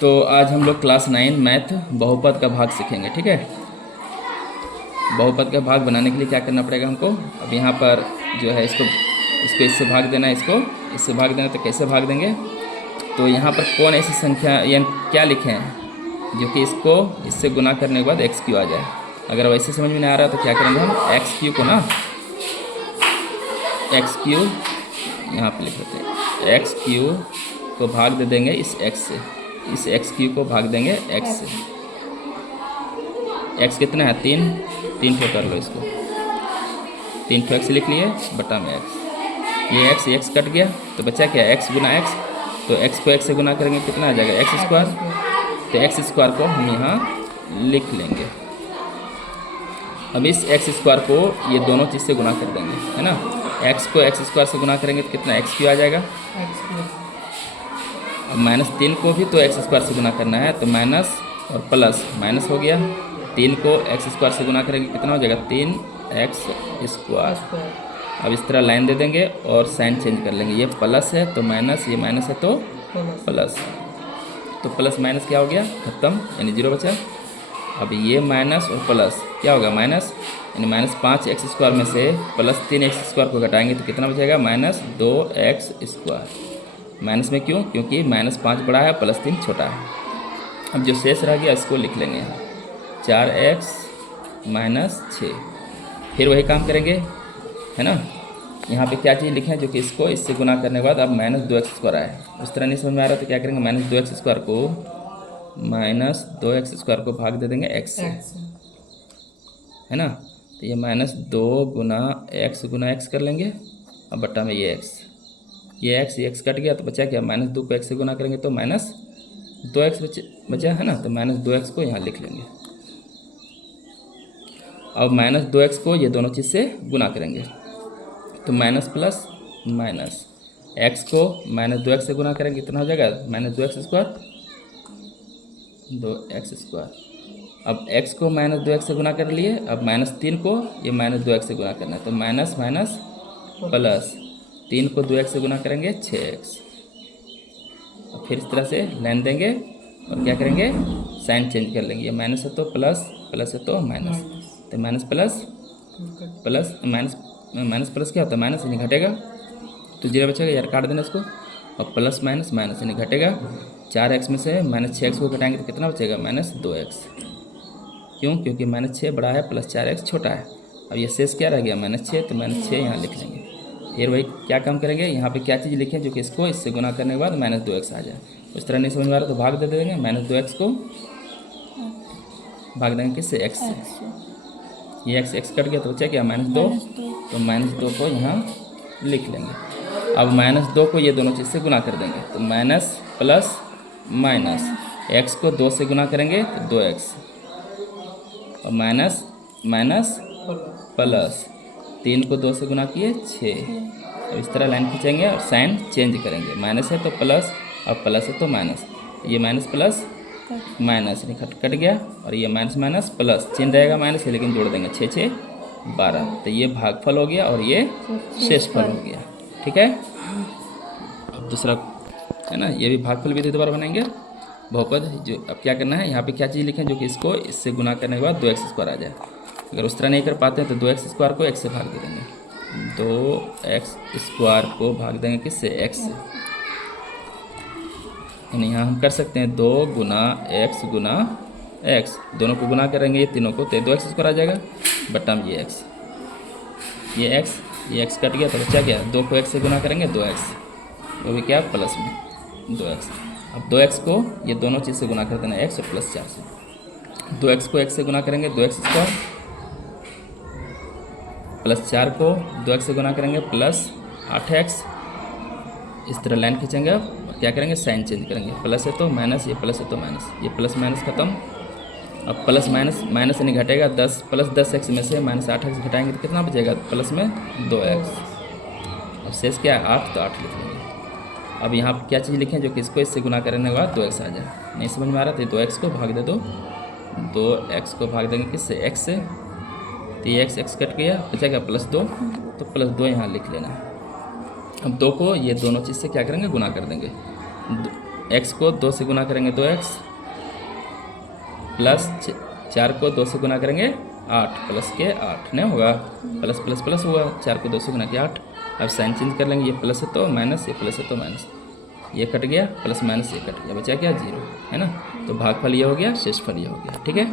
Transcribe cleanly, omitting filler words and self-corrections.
तो आज हम लोग क्लास 9 मैथ बहुपद का भाग सीखेंगे। ठीक है, बहुपद का भाग बनाने के लिए क्या करना पड़ेगा हमको। अब यहाँ पर जो है इसको इससे भाग देना है, इसको इससे भाग देना। तो कैसे भाग देंगे, तो यहाँ पर कौन ऐसी संख्या या क्या लिखे हैं जो कि इसको इससे गुना करने के बाद एक्स क्यू आ जाए। अगर वैसे समझ में नहीं आ रहा तो क्या करेंगे हम, एक्स क्यू को ना एक्स क्यू यहाँ पर लिख देते हैं, एक्स क्यू को भाग दे देंगे इस एक्स से, इस एक्स क्यू को भाग देंगे एक्स से। एक्स कितना है, 3 ठो कर लो इसको, 3 ठो एक्स लिख लिए बटा में एक्स। ये एक्स कट गया तो बचा क्या, एक्स गुना एक्स। तो एक्स को एक्स से गुना करेंगे कितना आ जाएगा, एक्स स्क्वायर। तो एक्स स्क्वायर को हम यहाँ लिख लेंगे। अब इस एक्स स्क्वायर को ये दोनों चीज़ से गुना कर देंगे, है ना। एक्स को एक्स स्क्वायर से गुना करेंगे तो कितना, एक्स क्यू आ जाएगा। अब -3 को भी तो एक्स स्क्वायर से गुना करना है, तो माइनस और प्लस माइनस हो गया। 3 को एक्स स्क्वायर से गुना करेंगे कितना हो जाएगा, 3x स्क्वायर। अब इस तरह लाइन दे देंगे और साइन चेंज कर लेंगे। ये प्लस है तो माइनस, ये माइनस है तो प्लस। तो प्लस माइनस क्या हो गया, खत्म, यानी 0 बचा। अब ये माइनस और प्लस क्या होगा, माइनस, यानी -5x स्क्वायर में से +3x स्क्वायर को घटाएंगे तो कितना बचेगा, -2x स्क्वायर। माइनस में क्यों, क्योंकि -5 बड़ा है, +3 छोटा है। अब जो शेष रह गया इसको लिख लेंगे, 4x - 6। फिर वही काम करेंगे, है ना। यहाँ पे क्या चीज़ लिखे हैं, जो कि इसको इससे गुना करने के बाद अब -2x स्क्वायर आए। उस तरह नहीं समझ में आ रहा तो क्या करेंगे, -2x स्क्वायर को -2x स्क्वायर को भाग दे देंगे x से, है ना। तो ये -2 गुना x कर लेंगे, अब बट्टा में ये x, ये x कट गया तो बचा क्या, -2 को x से गुना करेंगे तो -2x बचा, है ना। तो -2x को यहाँ लिख लेंगे। अब -2x को ये दोनों चीज़ से गुना करेंगे तो माइनस प्लस माइनस, x को -2x से गुना करेंगे कितना हो जाएगा, -2x स्क्वायर, 2x स्क्वायर। अब x को -2x से गुना कर लिए, अब -3 को ये -2x से गुना करना है, तो माइनस माइनस प्लस, 3 को 2x से गुना करेंगे 6x। और फिर इस तरह से लाइन देंगे और क्या करेंगे, साइन चेंज कर लेंगे। ये माइनस है तो प्लस, प्लस है तो माइनस, तो minus plus plus minus plus क्या होता है, माइनस, यानी घटेगा, तो 0 बचेगा, यार काट देना इसको। और प्लस माइनस माइनस यानी घटेगा। 4x में से -6x को घटाएंगे तो कितना बचेगा, -2x। क्यों, क्योंकि -6 बड़ा है, +4x छोटा है। अब ये शेष क्या रह गया, -6, तो -6 यहाँ लिख लेंगे। फिर वही क्या काम करेंगे, यहाँ पे क्या चीज़ लिखें जो कि इसको इससे गुना करने के बाद -2x आ जाए। उस तरह नहीं समझ में आ रहा तो भाग दे देंगे, -2x को भाग देंगे किससे, x से। ये x कट गया तो बचा क्या, -2, तो -2 को यहाँ लिख लेंगे। अब -2 को ये दोनों चीज़ से गुना कर देंगे, तो माइनस प्लस माइनस, x को 2 से गुना करेंगे तो 2x, और माइनस माइनस प्लस, 3 को 2 से गुना किए 6। और इस तरह लाइन खींचेंगे और साइन चेंज करेंगे, माइनस है तो प्लस और प्लस है तो माइनस। ये माइनस प्लस माइनस कट गया, और ये माइनस माइनस प्लस, चिन्ह रहेगा माइनस है लेकिन जोड़ देंगे, 6 6 12। तो ये भागफल हो गया और ये शेषफल हो गया। ठीक है, अब दूसरा है ना, ये भी भागफल विधि दोबारा बनाएंगे बहुपद। जो अब क्या करना है, यहाँ पे क्या चीज़ लिखें जो कि इसको इससे गुना करने के बाद 2x स्क्वायर आ जाए। अगर उस तरह नहीं कर पाते हैं तो 2x स्क्वायर को x से भाग दे देंगे, 2x स्क्वायर को भाग देंगे किससे, x से। यानी यहाँ हम कर सकते हैं 2 गुना x गुना x, दोनों को गुना करेंगे ये तीनों को, तो 2x स्क्वायर आ जाएगा, बट्टा में ये x, ये x कट गया तो बचा क्या, 2 को x से गुना करेंगे 2x, वो भी क्या, प्लस में 2x। अब 2x को ये दोनों चीज़ से गुना कर देना, x और +4 से। 2x को x से गुना करेंगे 2x स्क्वायर, +4 को 2x से गुना करेंगे +8x। इस तरह लाइन खींचेंगे और क्या करेंगे, साइन चेंज करेंगे, प्लस है तो माइनस, ये प्लस है तो माइनस, ये प्लस माइनस खत्म। अब प्लस माइनस माइनस यानी घटेगा, 10 + 10x में से -8x घटाएंगे तो कितना बचेगा, प्लस में 2x। अब शेष क्या है, 8, तो 8 लिख लेंगे। अब यहाँ पर क्या चीज़ लिखें जो कि इसको इससे गुना करने के बाद 2x आ जाए। नहीं समझ में आ रहा तो 2x को भाग दे दो, 2x को भाग देंगे किससे, x से। तो ये x कट गया, बचेगा +2, तो +2 यहाँ लिख लेना। अब 2 को ये दोनों चीज़ से क्या करेंगे, गुना कर देंगे। एक्स को 2 से गुना करेंगे 2x प्लस 4 को 2 से गुना करेंगे 8 प्लस के 8 नहीं होगा, प्लस प्लस प्लस हुआ, 4 को 2 से गुना किया 8। अब साइन चेंज कर लेंगे, ये प्लस है तो माइनस, ये प्लस है तो माइनस, ये कट गया, प्लस माइनस ये कट गया, बचा क्या 0, है ना। तो भागफल ये हो गया, शेषफल ये हो गया, ठीक है।